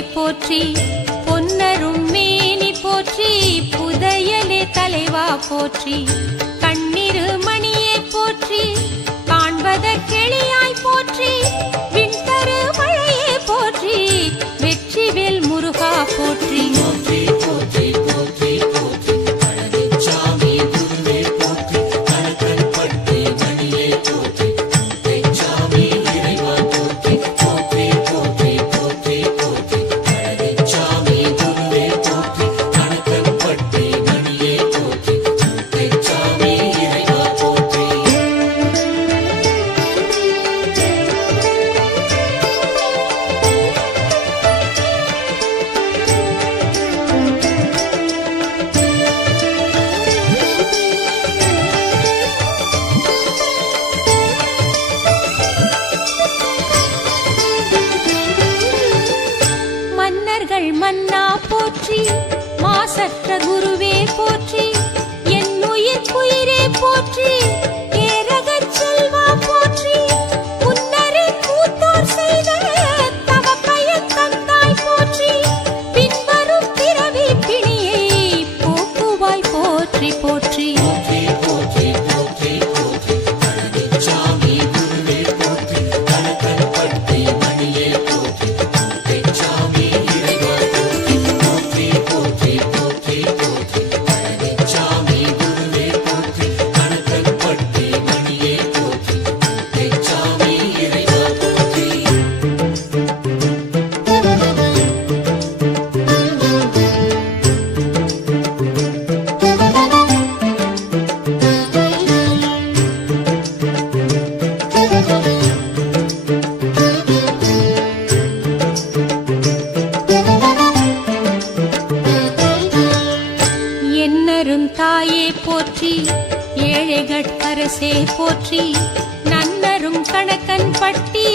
போற்றி, பொன்னரும் மேனி போற்றி, புதையலே தலைவா போற்றி, கண்ணிரு மணியே போற்றி, காண்பதற்கெளியாய் போற்றி, விண்தரு மழையே போற்றி, வெற்றிவேல் முருகா போற்றி. மன்னா போற்றி, மாசற்ற குருவே போற்றி, என்னுயிர் குயிரே போற்றி, ஏரகச் செல்வா போற்றி, முன்னரின் மூத்தோர் செய்த தவப்பயன் தந்தாய் போற்றி, பின்வரும் பிறவி பிணியை போக்குவாய் போற்றி போற்றி. தாயே போற்றி, ஏழைகட்கரசே போற்றி, நன்னரும் கணக்கன் பட்டி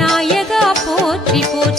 நாயகா போற்றி போற்றி.